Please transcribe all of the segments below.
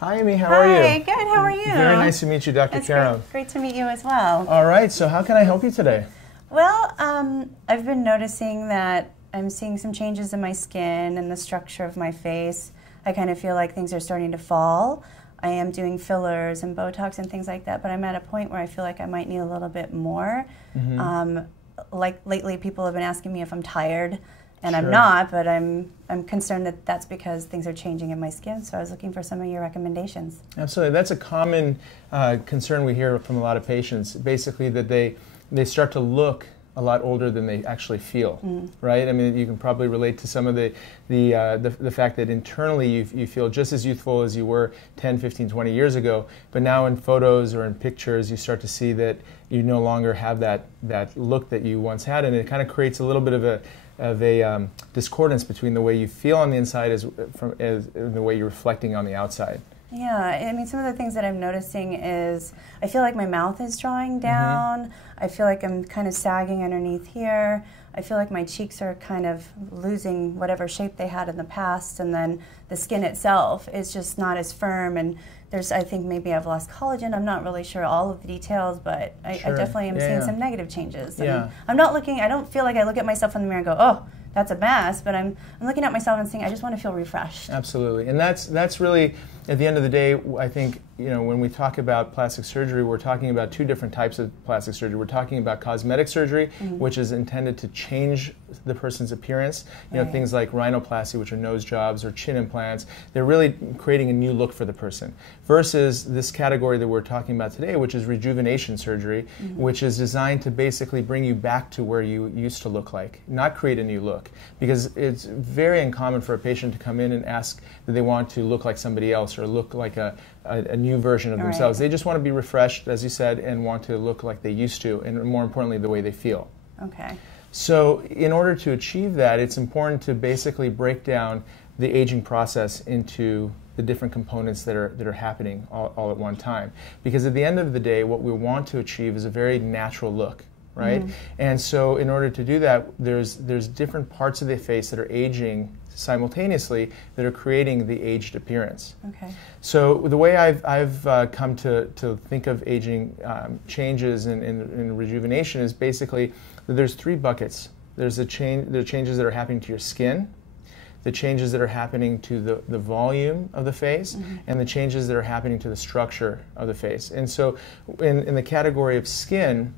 Hi, Amy. How are you? Hi, good. How are you? Very nice to meet you, Dr. Caro. Great to meet you as well. All right. So how can I help you today? Well, I've been noticing that I'm seeing some changes in my skin and the structure of my face. I kind of feel like things are starting to fall. I am doing fillers and Botox and things like that, but I'm at a point where I feel like I might need a little bit more. Like lately, people have been asking me if I'm tired, and I'm not, but I'm concerned that that's because things are changing in my skin, so I was looking for some of your recommendations. Absolutely. That's a common concern we hear from a lot of patients, basically that they start to look a lot older than they actually feel, right? I mean, you can probably relate to some of the fact that internally you feel just as youthful as you were 10, 15, 20 years ago, but now in photos or in pictures, you start to see that you no longer have that look that you once had, and it kind of creates a little bit of a discordance between the way you feel on the inside as the way you're reflecting on the outside. Yeah, I mean, some of the things that I'm noticing is I feel like my mouth is drawing down. I feel like I'm kind of sagging underneath here. I feel like my cheeks are kind of losing whatever shape they had in the past, and then the skin itself is just not as firm, and I think maybe I've lost collagen. I'm not really sure all of the details, but I definitely am seeing some negative changes. And I'm not looking, I don't feel like I look at myself in the mirror and go, oh, that's a mess, but I'm looking at myself and saying, I just want to feel refreshed. Absolutely, and that's really, at the end of the day, I think, when we talk about plastic surgery, we're talking about two different types of plastic surgery. We're talking about cosmetic surgery, which is intended to change the person's appearance. Things like rhinoplasty, which are nose jobs, or chin implants. They're really creating a new look for the person. Versus this category that we're talking about today, which is rejuvenation surgery, which is designed to basically bring you back to where you used to look like, not create a new look. Because it's very uncommon for a patient to come in and ask that they want to look like somebody else or look like a new version of themselves. They just want to be refreshed, as you said, and want to look like they used to, and more importantly, the way they feel. Okay. So in order to achieve that, it's important to basically break down the aging process into the different components that are happening all at one time. Because at the end of the day, what we want to achieve is a very natural look. Right? And so in order to do that, there's different parts of the face that are aging simultaneously that are creating the aged appearance. Okay. So the way I've come to think of aging changes in rejuvenation is basically that there's three buckets. There's the changes that are happening to your skin, the changes that are happening to the volume of the face, and the changes that are happening to the structure of the face. And so in the category of skin,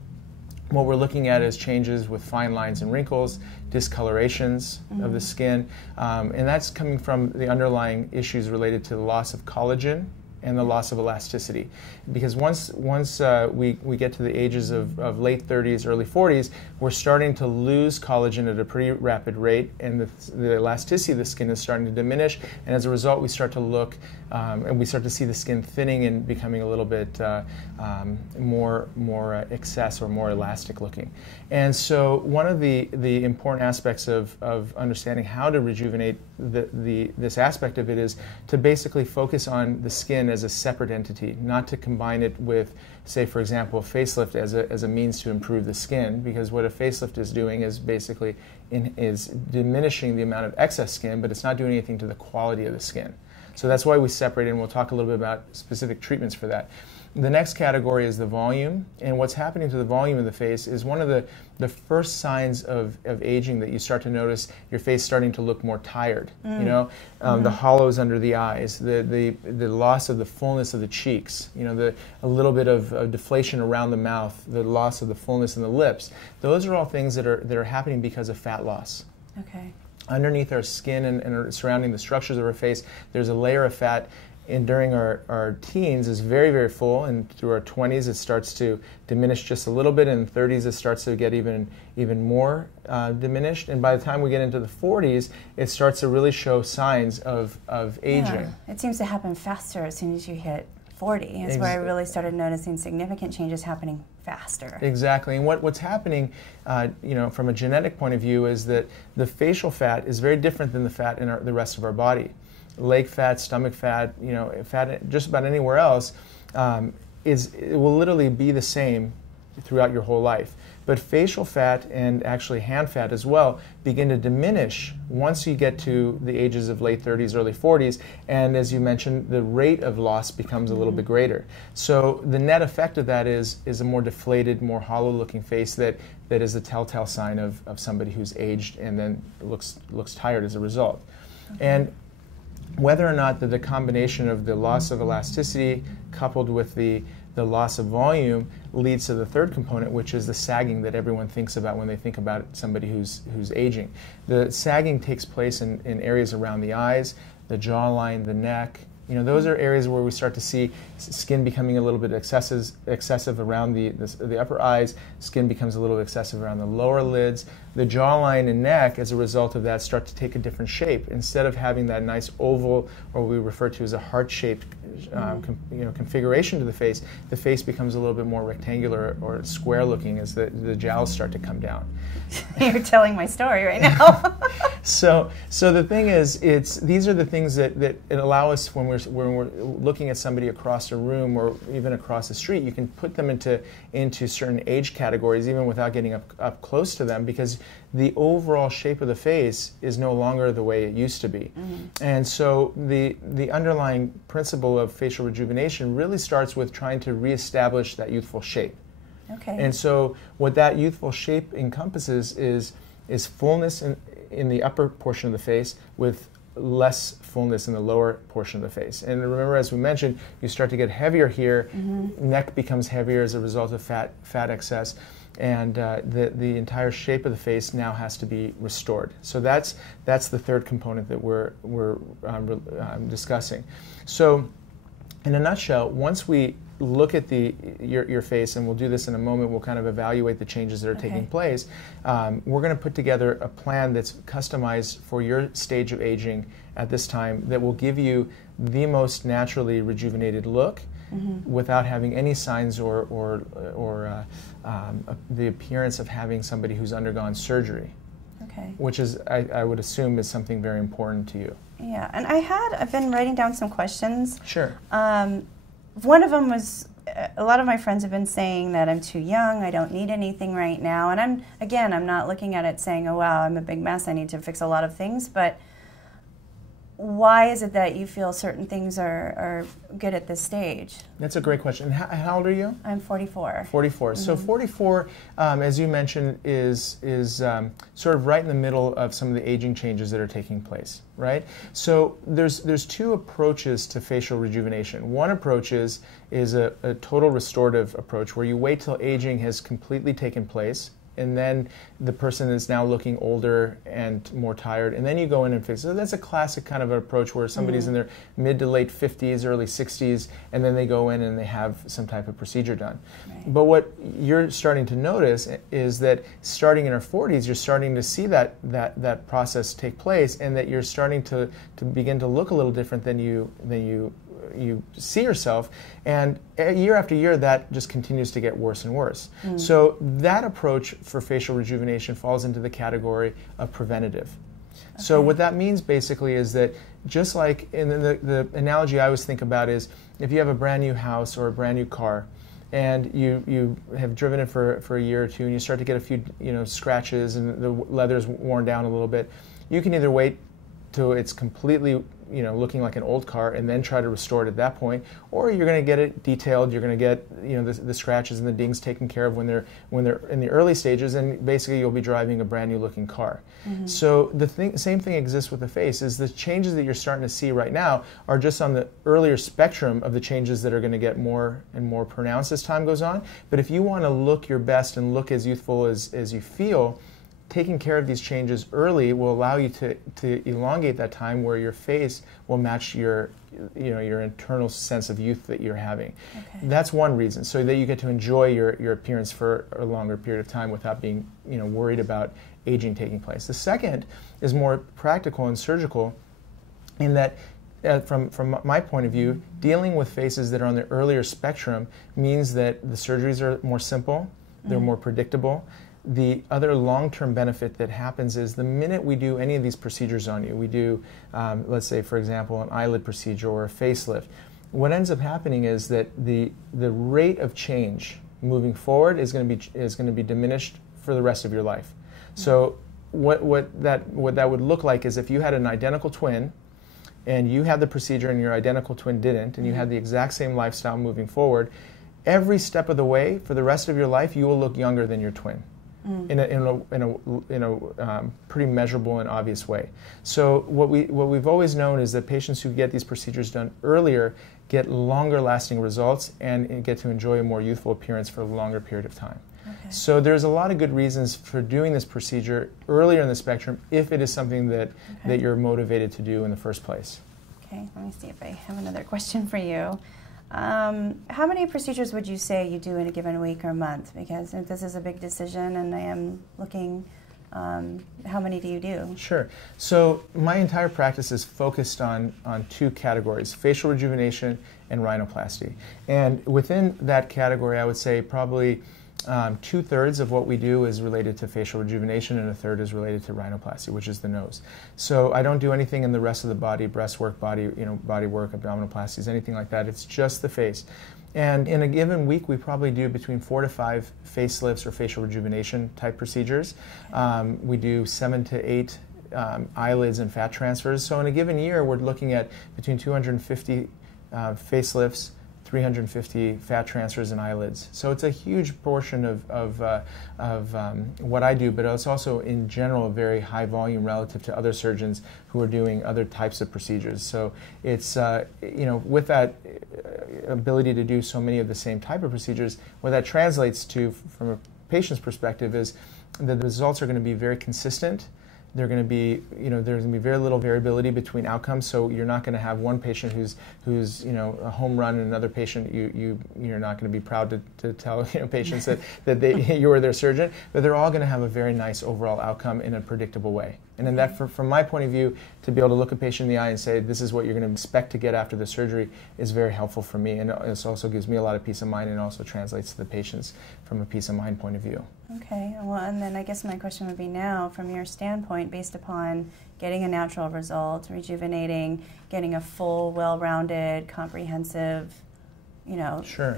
what we're looking at is changes with fine lines and wrinkles, discolorations of the skin, and that's coming from the underlying issues related to the loss of collagen and the loss of elasticity. Because once we get to the ages of late 30s, early 40s, we're starting to lose collagen at a pretty rapid rate, and the elasticity of the skin is starting to diminish, and as a result we start to look and we start to see the skin thinning and becoming a little bit more excess or more elastic looking. And so one of the important aspects of understanding how to rejuvenate this aspect of it is to basically focus on the skin as a separate entity, not to combine it with, say, for example, a facelift as a means to improve the skin, because what a facelift is doing is basically is diminishing the amount of excess skin, but it's not doing anything to the quality of the skin. So that's why we separate it, and we'll talk a little bit about specific treatments for that. The next category is the volume, and what's happening to the volume of the face is one of the first signs of aging that you start to notice your face starting to look more tired. The hollows under the eyes, the loss of the fullness of the cheeks, a little bit of deflation around the mouth, the loss of the fullness in the lips. Those are all things that are happening because of fat loss. Okay. Underneath our skin and surrounding the structures of our face, there's a layer of fat. And during our teens is very, very full, and through our 20s it starts to diminish just a little bit, and in the 30s it starts to get even more diminished, and by the time we get into the 40s it starts to really show signs of aging. Yeah. It seems to happen faster as soon as you hit 40. Is where I really started noticing significant changes happening faster. Exactly, and what's happening, from a genetic point of view, is that the facial fat is very different than the fat in the rest of our body. Leg fat, stomach fat, fat just about anywhere else, it will literally be the same throughout your whole life. But facial fat and actually hand fat as well begin to diminish once you get to the ages of late 30s, early 40s, and as you mentioned, the rate of loss becomes a little bit greater. So the net effect of that is a more deflated, more hollow looking face that is a telltale sign of somebody who's aged and then looks tired as a result. And whether or not the combination of the loss of elasticity coupled with the loss of volume leads to the third component, which is the sagging that everyone thinks about when they think about somebody who's aging. The sagging takes place in areas around the eyes, the jawline, the neck. You know, those are areas where we start to see skin becoming a little bit excessive around the upper eyes. Skin becomes a little excessive around the lower lids. The jawline and neck, as a result of that, start to take a different shape. Instead of having that nice oval, or what we refer to as a heart-shaped configuration to the face becomes a little bit more rectangular or square-looking as the jowls start to come down. You're telling my story right now. So the thing is, these are the things that allow us when we're looking at somebody across a room or even across the street. You can put them into certain age categories even without getting up close to them, because the overall shape of the face is no longer the way it used to be. And so the underlying principle of facial rejuvenation really starts with trying to reestablish that youthful shape. Okay. And so what that youthful shape encompasses is fullness in the upper portion of the face with less fullness in the lower portion of the face. And remember, as we mentioned, you start to get heavier here, neck becomes heavier as a result of fat excess, and the entire shape of the face now has to be restored. So that's the third component that we're discussing. So in a nutshell, once we look at your face, and we'll do this in a moment, we'll kind of evaluate the changes that are taking place. We're going to put together a plan that's customized for your stage of aging at this time that will give you the most naturally rejuvenated look without having any signs or the appearance of having somebody who's undergone surgery. Okay. Which is, I would assume, is something very important to you. Yeah, and I've been writing down some questions. Sure. One of them was, a lot of my friends have been saying that I'm too young, I don't need anything right now. And I'm not looking at it saying, oh wow, I'm a big mess, I need to fix a lot of things. But why is it that you feel certain things are good at this stage? That's a great question. How old are you? I'm 44. 44. So 44, as you mentioned, is sort of right in the middle of some of the aging changes that are taking place, right? So there's two approaches to facial rejuvenation. One approach is a total restorative approach, where you wait till aging has completely taken place, and then the person is now looking older and more tired, and then you go in and fix it. So that's a classic kind of approach where somebody's in their mid to late 50s, early 60s, and then they go in and they have some type of procedure done. Right. But what you're starting to notice is that starting in our 40s, you're starting to see that process take place, and that you're starting to begin to look a little different than you see yourself, and year after year that just continues to get worse and worse. So that approach for facial rejuvenation falls into the category of preventative. Okay. So what that means basically is that, just like in the analogy I always think about is, if you have a brand new house or a brand new car, and you have driven it for a year or two, and you start to get a few scratches and the leather's worn down a little bit, you can either wait till it's completely looking like an old car and then try to restore it at that point, or you're going to get it detailed. You're going to get the scratches and the dings taken care of when they're in the early stages, and basically you'll be driving a brand new looking car. So the same thing exists with the face. Is the changes that you're starting to see right now are just on the earlier spectrum of the changes that are going to get more and more pronounced as time goes on. But if you want to look your best and look as youthful as you feel, taking care of these changes early will allow you to elongate that time where your face will match your internal sense of youth that you're having. Okay. That's one reason, so that you get to enjoy your appearance for a longer period of time without being worried about aging taking place. The second is more practical and surgical, in that from my point of view, dealing with faces that are on the earlier spectrum means that the surgeries are more simple, they're more predictable. The other long-term benefit that happens is, the minute we do any of these procedures on you, we do, let's say, for example, an eyelid procedure or a facelift, what ends up happening is that the rate of change moving forward is going to be diminished for the rest of your life. So what that would look like is if you had an identical twin and you had the procedure and your identical twin didn't, and you had the exact same lifestyle moving forward, every step of the way for the rest of your life you will look younger than your twin. In a pretty measurable and obvious way. So what we've always known is that patients who get these procedures done earlier get longer lasting results and get to enjoy a more youthful appearance for a longer period of time. Okay. So there's a lot of good reasons for doing this procedure earlier in the spectrum if it is something that you're motivated to do in the first place. Okay, let me see if I have another question for you. How many procedures would you say you do in a given week or month? Because this is a big decision and I am looking, how many do you do? Sure. So my entire practice is focused on two categories, facial rejuvenation and rhinoplasty. And within that category, I would say probably 2/3 of what we do is related to facial rejuvenation and 1/3 is related to rhinoplasty, which is the nose. So I don't do anything in the rest of the body, breast work, body work, abdominoplasties, anything like that. It's just the face. And in a given week, we probably do between 4 to 5 facelifts or facial rejuvenation type procedures. We do 7 to 8 eyelids and fat transfers. So in a given year, we're looking at between 250 facelifts, 350 fat transfers and eyelids. So it's a huge portion of what I do, but it's also in general a very high volume relative to other surgeons who are doing other types of procedures. So it's, with that ability to do so many of the same type of procedures, what that translates to from a patient's perspective is that the results are going to be very consistent. They're going to be, there's going to be very little variability between outcomes. So you're not going to have one patient who's a home run and another patient you're not going to be proud to tell patients that you were their surgeon. But they're all going to have a very nice overall outcome in a predictable way. And then that, from my point of view, to be able to look a patient in the eye and say this is what you're going to expect to get after the surgery is very helpful for me. And it also gives me a lot of peace of mind and also translates to the patients from a peace of mind point of view. Okay, well, and then I guess my question would be now, from your standpoint, based upon getting a natural result, rejuvenating, getting a full, well-rounded, comprehensive,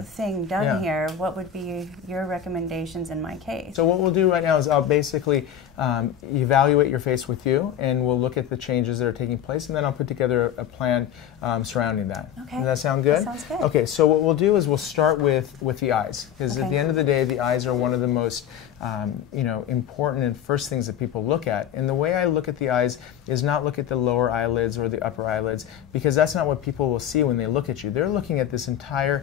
thing done here, what would be your recommendations in my case? So what we'll do right now is I'll basically evaluate your face with you, and we'll look at the changes that are taking place, and then I'll put together a plan surrounding that. Okay. Does that sound good? That sounds good. Okay, so what we'll do is we'll start with the eyes, because at the end of the day, the eyes are one of the most important and first things that people look at. And the way I look at the eyes is not look at the lower eyelids or the upper eyelids, because that's not what people will see when they look at you. They're looking at this entire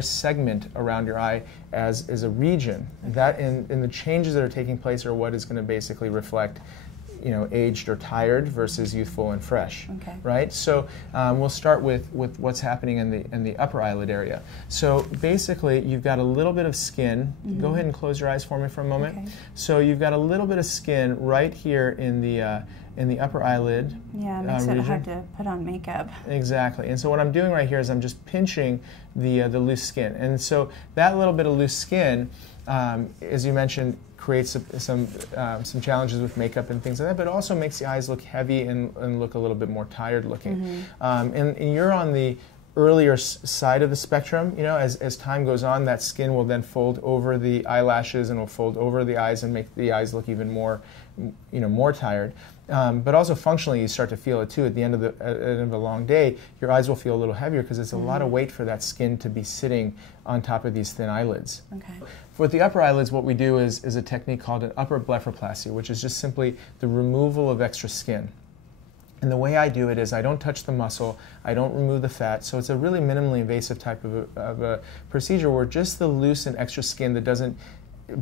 segment around your eye as a region. That and the changes that are taking place are what is going to basically reflect aged or tired versus youthful and fresh, right? So we'll start with what's happening in the upper eyelid area. So basically, you've got a little bit of skin. Go ahead and close your eyes for me for a moment. Okay. So you've got a little bit of skin right here in the upper eyelid. Yeah, it makes it hard to put on makeup. Exactly. And so what I'm doing right here is I'm just pinching the loose skin. And so that little bit of loose skin, as you mentioned, creates some challenges with makeup and things like that, but also makes the eyes look heavy and look a little bit more tired looking. And you're on the earlier side of the spectrum. As time goes on, that skin will then fold over the eyelashes and will fold over the eyes and make the eyes look even more, more tired. But also functionally, you start to feel it too. At the end of a long day, your eyes will feel a little heavier because it's a lot of weight for that skin to be sitting on top of these thin eyelids. Okay. With the upper eyelids, what we do is a technique called an upper blepharoplasty, which is just simply the removal of extra skin. And the way I do it is I don't touch the muscle, I don't remove the fat, so it's a really minimally invasive type of a procedure where just the loose and extra skin that doesn't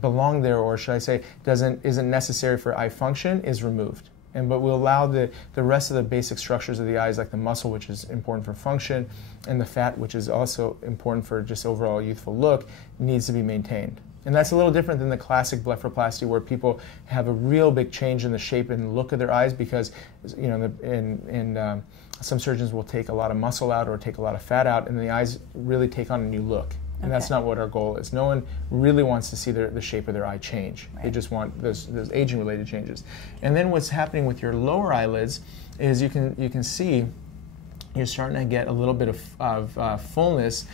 belong there, or should I say isn't necessary for eye function, is removed. But we'll allow the rest of the basic structures of the eyes, like the muscle, which is important for function, and the fat, which is also important for just overall youthful look, needs to be maintained. And that's a little different than the classic blepharoplasty, where people have a real big change in the shape and look of their eyes because, some surgeons will take a lot of muscle out or take a lot of fat out, and the eyes really take on a new look. And that's not what our goal is. No one really wants to see the shape of their eye change. Right. They just want those aging-related changes. And then what's happening with your lower eyelids is you can see you're starting to get a little bit of fullness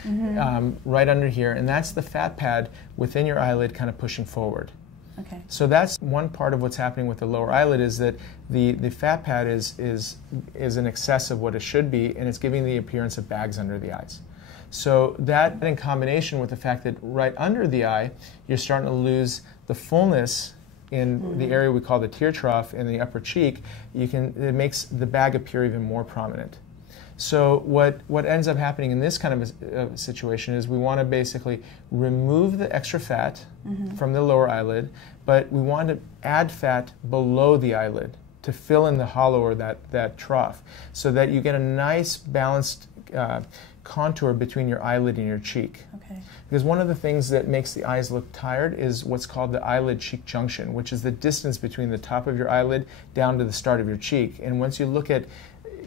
right under here, and that's the fat pad within your eyelid kind of pushing forward. Okay. So that's one part of what's happening with the lower eyelid, is that the fat pad is in excess of what it should be, and it's giving the appearance of bags under the eyes. So that, in combination with the fact that right under the eye, you're starting to lose the fullness in the area we call the tear trough in the upper cheek, it makes the bag appear even more prominent. So what ends up happening in this kind of a situation is we want to basically remove the extra fat from the lower eyelid, but we want to add fat below the eyelid to fill in the hollow or that trough, so that you get a nice balanced contour between your eyelid and your cheek. Okay. Because one of the things that makes the eyes look tired is what's called the eyelid-cheek junction, which is the distance between the top of your eyelid down to the start of your cheek. And once you look at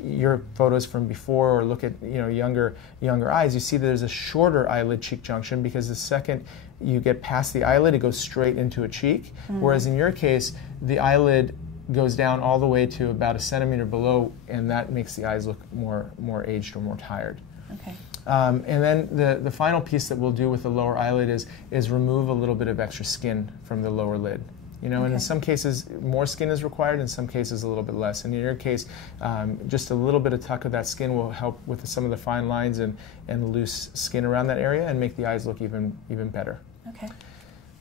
your photos from before, or look at younger eyes, you see that there's a shorter eyelid-cheek junction, because the second you get past the eyelid, it goes straight into a cheek. Whereas in your case, the eyelid goes down all the way to about 1 centimeter below, and that makes the eyes look more aged or more tired. Okay. And then the final piece that we'll do with the lower eyelid is remove a little bit of extra skin from the lower lid. And in some cases more skin is required, in some cases a little bit less. And in your case, just a little bit of tuck of that skin will help with some of the fine lines and loose skin around that area, and make the eyes look even better. Okay.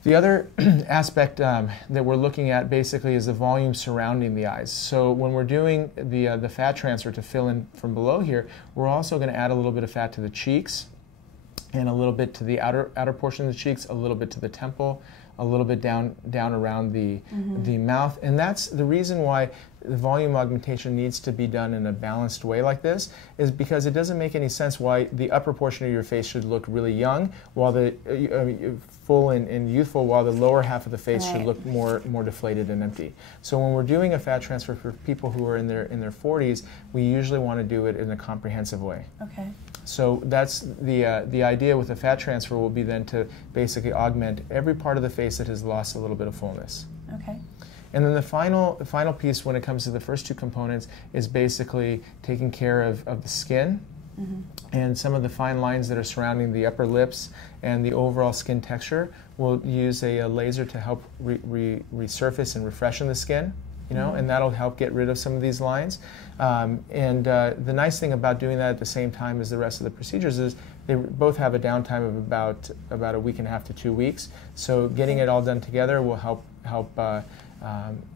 The other aspect that we're looking at basically is the volume surrounding the eyes. So when we're doing the fat transfer to fill in from below here, we're also going to add a little bit of fat to the cheeks, and a little bit to the outer portion of the cheeks, a little bit to the temple, a little bit down around the mouth. And that's the reason why the volume augmentation needs to be done in a balanced way like this, is because it doesn't make any sense why the upper portion of your face should look really young, while the full and youthful, while the lower half of the face should look more deflated and empty. So when we're doing a fat transfer for people who are in their 40s, we usually want to do it in a comprehensive way. Okay. So that's the idea with the fat transfer, will be then to basically augment every part of the face that has lost a little bit of fullness. Okay. And then the final piece, when it comes to the first two components, is basically taking care of the skin and some of the fine lines that are surrounding the upper lips and the overall skin texture. We'll use a laser to help resurface and refreshen the skin, and that'll help get rid of some of these lines. The nice thing about doing that at the same time as the rest of the procedures is they both have a downtime of about 1.5 weeks to 2 weeks. So getting it all done together will help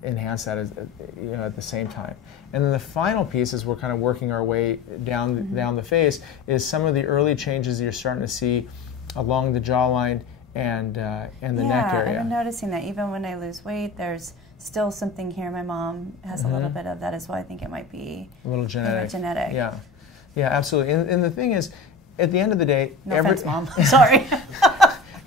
enhance that at the same time. And then the final piece, as we're kind of working our way down the face, is some of the early changes you're starting to see along the jawline and the neck area. Yeah, I've been noticing that even when I lose weight, there's still something here. My mom has a little bit of that as well. I think it might be a little genetic. Yeah, absolutely. And the thing is, at the end of the day, no offense, Mom. Sorry.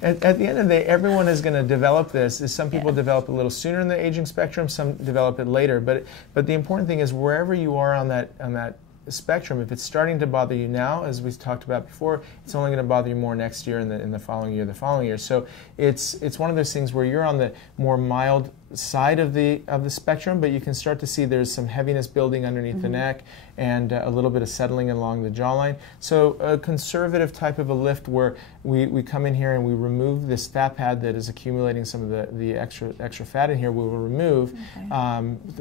At the end of the day, everyone is going to develop this. Some people develop a little sooner in the aging spectrum, some develop it later. But the important thing is, wherever you are on that spectrum, if it's starting to bother you now, as we talked about before, it's only going to bother you more next year and in the following year, So it's one of those things where you're on the more mild side of the spectrum, but you can start to see there's some heaviness building underneath the neck and a little bit of settling along the jawline. So a conservative type of a lift where we come in here and we remove this fat pad that is accumulating some of the extra fat in here. We will remove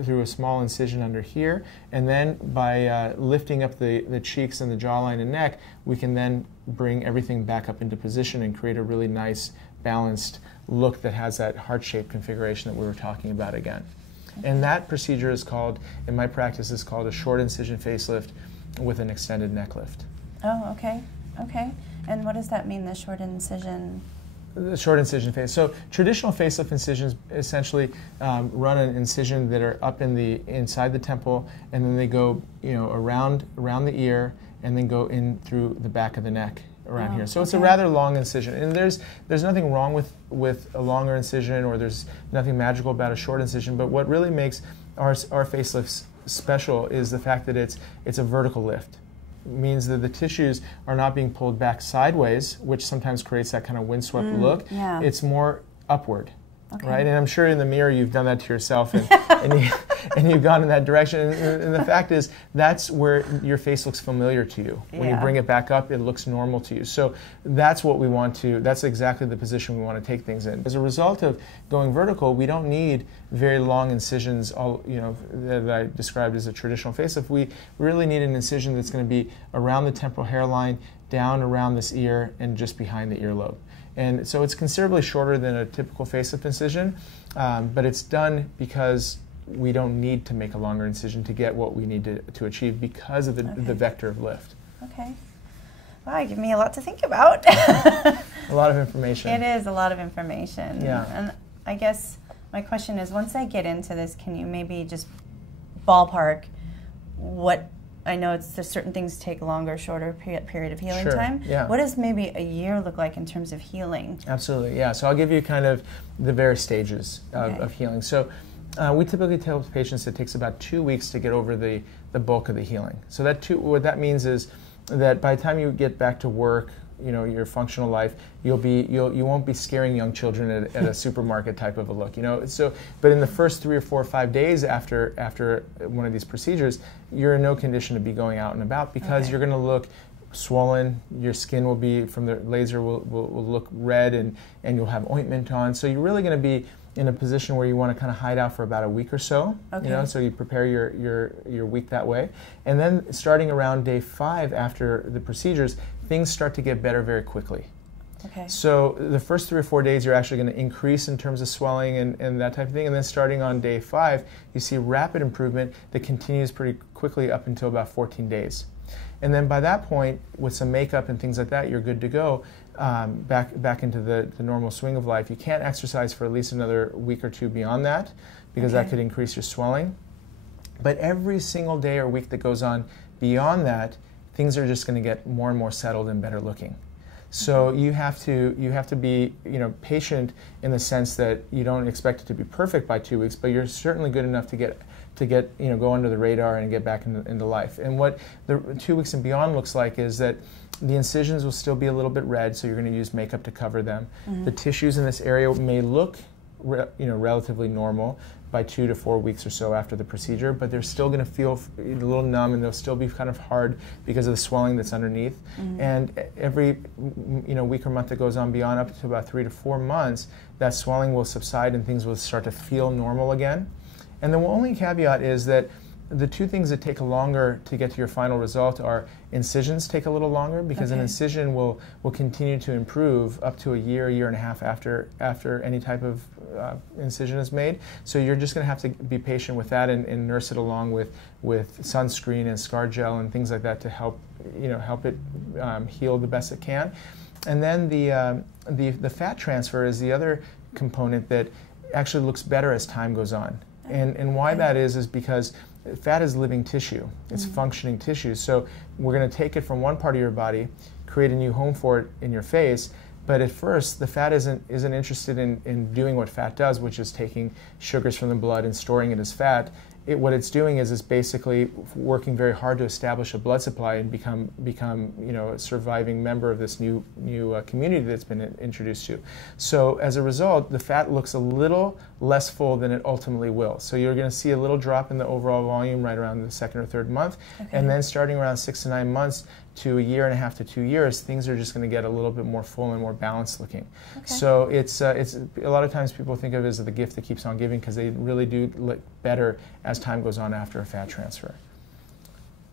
through a small incision under here, and then by lifting up the cheeks and the jawline and neck, we can then bring everything back up into position and create a really nice balanced look that has that heart-shaped configuration that we were talking about again. And that procedure is called, in my practice, is called a short incision facelift with an extended neck lift. Oh, okay. Okay. And what does that mean, the short incision? The short incision face. So traditional facelift incisions essentially run an incision that are up inside the temple, and then they go around the ear, and then go in through the back of the neck around here. So it's a rather long incision, and there's nothing wrong with a longer incision, or there's nothing magical about a short incision. But what really makes our facelifts special is the fact that it's a vertical lift. It means that the tissues are not being pulled back sideways, which sometimes creates that kind of windswept look. Yeah. It's more upward. Okay. Right, and I'm sure in the mirror you've done that to yourself, and, and you've gone in that direction. And the fact is, that's where your face looks familiar to you. When you bring it back up, it looks normal to you. So that's what we want to. That's exactly the position we want to take things in. As a result of going vertical, we don't need very long incisions. That I described as a traditional facelift. We really need an incision that's going to be around the temporal hairline, down around this ear, and just behind the earlobe. And so it's considerably shorter than a typical facelift incision, but it's done because we don't need to make a longer incision to get what we need to achieve because of the vector of lift. Okay. Wow, you give me a lot to think about. A lot of information. It is a lot of information. Yeah. And I guess my question is, once I get into this, can you maybe just ballpark what, I know there's certain things take a longer, shorter period of healing time. Yeah. What does maybe a year look like in terms of healing? Absolutely, yeah. So I'll give you kind of the various stages of healing. So we typically tell patients it takes about 2 weeks to get over the bulk of the healing. So what that means is that by the time you get back to work, your functional life, you won't be scaring young children at a supermarket type of a look, So, but in the first 3 or 4 or 5 days after one of these procedures, you're in no condition to be going out and about because you're going to look swollen. Your skin will be from the laser will look red, and you'll have ointment on. So you're really going to be in a position where you want to kind of hide out for about a week or so. So you prepare your week that way, and then starting around day 5 after the procedures, things start to get better very quickly. So the first 3 or 4 days, you're actually going to increase in terms of swelling and that type of thing, and then starting on day 5, you see rapid improvement that continues pretty quickly up until about 14 days. And then by that point, with some makeup and things like that, you're good to go back into the normal swing of life. You can't exercise for at least another week or 2 beyond that because that could increase your swelling. But every single day or week that goes on beyond that, things are just going to get more and more settled and better looking. So you have to be patient in the sense that you don't expect it to be perfect by 2 weeks, but you're certainly good enough to get go under the radar and get back into life. And what the 2 weeks and beyond looks like is that the incisions will still be a little bit red, so you're going to use makeup to cover them. The tissues in this area may look relatively normal by 2 to 4 weeks or so after the procedure, but they're still going to feel a little numb, and they'll still be kind of hard because of the swelling that's underneath. And every week or month that goes on beyond, up to about 3 to 4 months, that swelling will subside and things will start to feel normal again. And the only caveat is that the 2 things that take longer to get to your final result are incisions take a little longer because an incision will continue to improve up to a year and a half after any type of incision is made. So you're just going to have to be patient with that and nurse it along with sunscreen and scar gel and things like that to help it heal the best it can. And then the fat transfer is the other component that actually looks better as time goes on. And why that is because fat is living tissue. It's functioning tissue. So we're going to take it from one part of your body, create a new home for it in your face, but at first the fat isn't interested in doing what fat does, which is taking sugars from the blood and storing it as fat. What it's doing is it's basically working very hard to establish a blood supply and become a surviving member of this new community that's been introduced to. So as a result, the fat looks a little less full than it ultimately will. So you're going to see a little drop in the overall volume right around the 2nd or 3rd month, and then starting around 6 to 9 months to a year and a half to 2 years, things are just going to get a little bit more full and more balanced looking. So it's a lot of times people think of it as the gift that keeps on giving because they really do look better as time goes on after a fat transfer.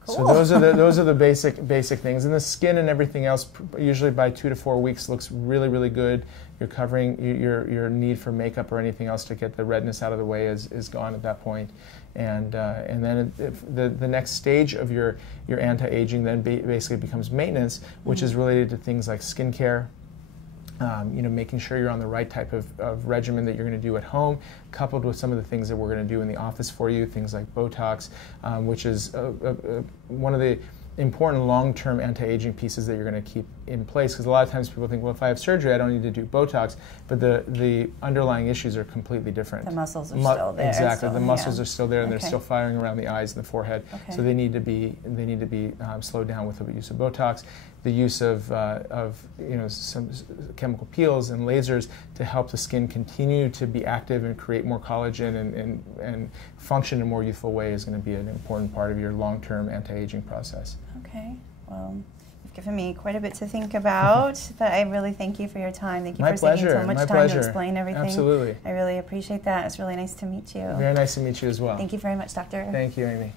So those are the basic things, and the skin and everything else usually by 2 to 4 weeks looks really good. You're covering your need for makeup or anything else to get the redness out of the way is gone at that point. And then the next stage of your anti-aging then basically becomes maintenance, which is related to things like skincare. Making sure you're on the right type of regimen that you're going to do at home, coupled with some of the things that we're going to do in the office for you, things like Botox, which is one of the important long-term anti-aging pieces that you're going to keep in place, because a lot of times people think, well, if I have surgery, I don't need to do Botox, but the underlying issues are completely different. The muscles are still there. Exactly, the muscles are still there, and they're still firing around the eyes and the forehead, so they need to be slowed down with the use of Botox. the use of some chemical peels and lasers to help the skin continue to be active and create more collagen and function in a more youthful way is going to be an important part of your long-term anti-aging process. Okay. Well, you've given me quite a bit to think about, but I really thank you for your time. Thank you for taking so much time to explain everything. Absolutely. I really appreciate that. It's really nice to meet you. Very nice to meet you as well. Thank you very much, Doctor. Thank you, Amy.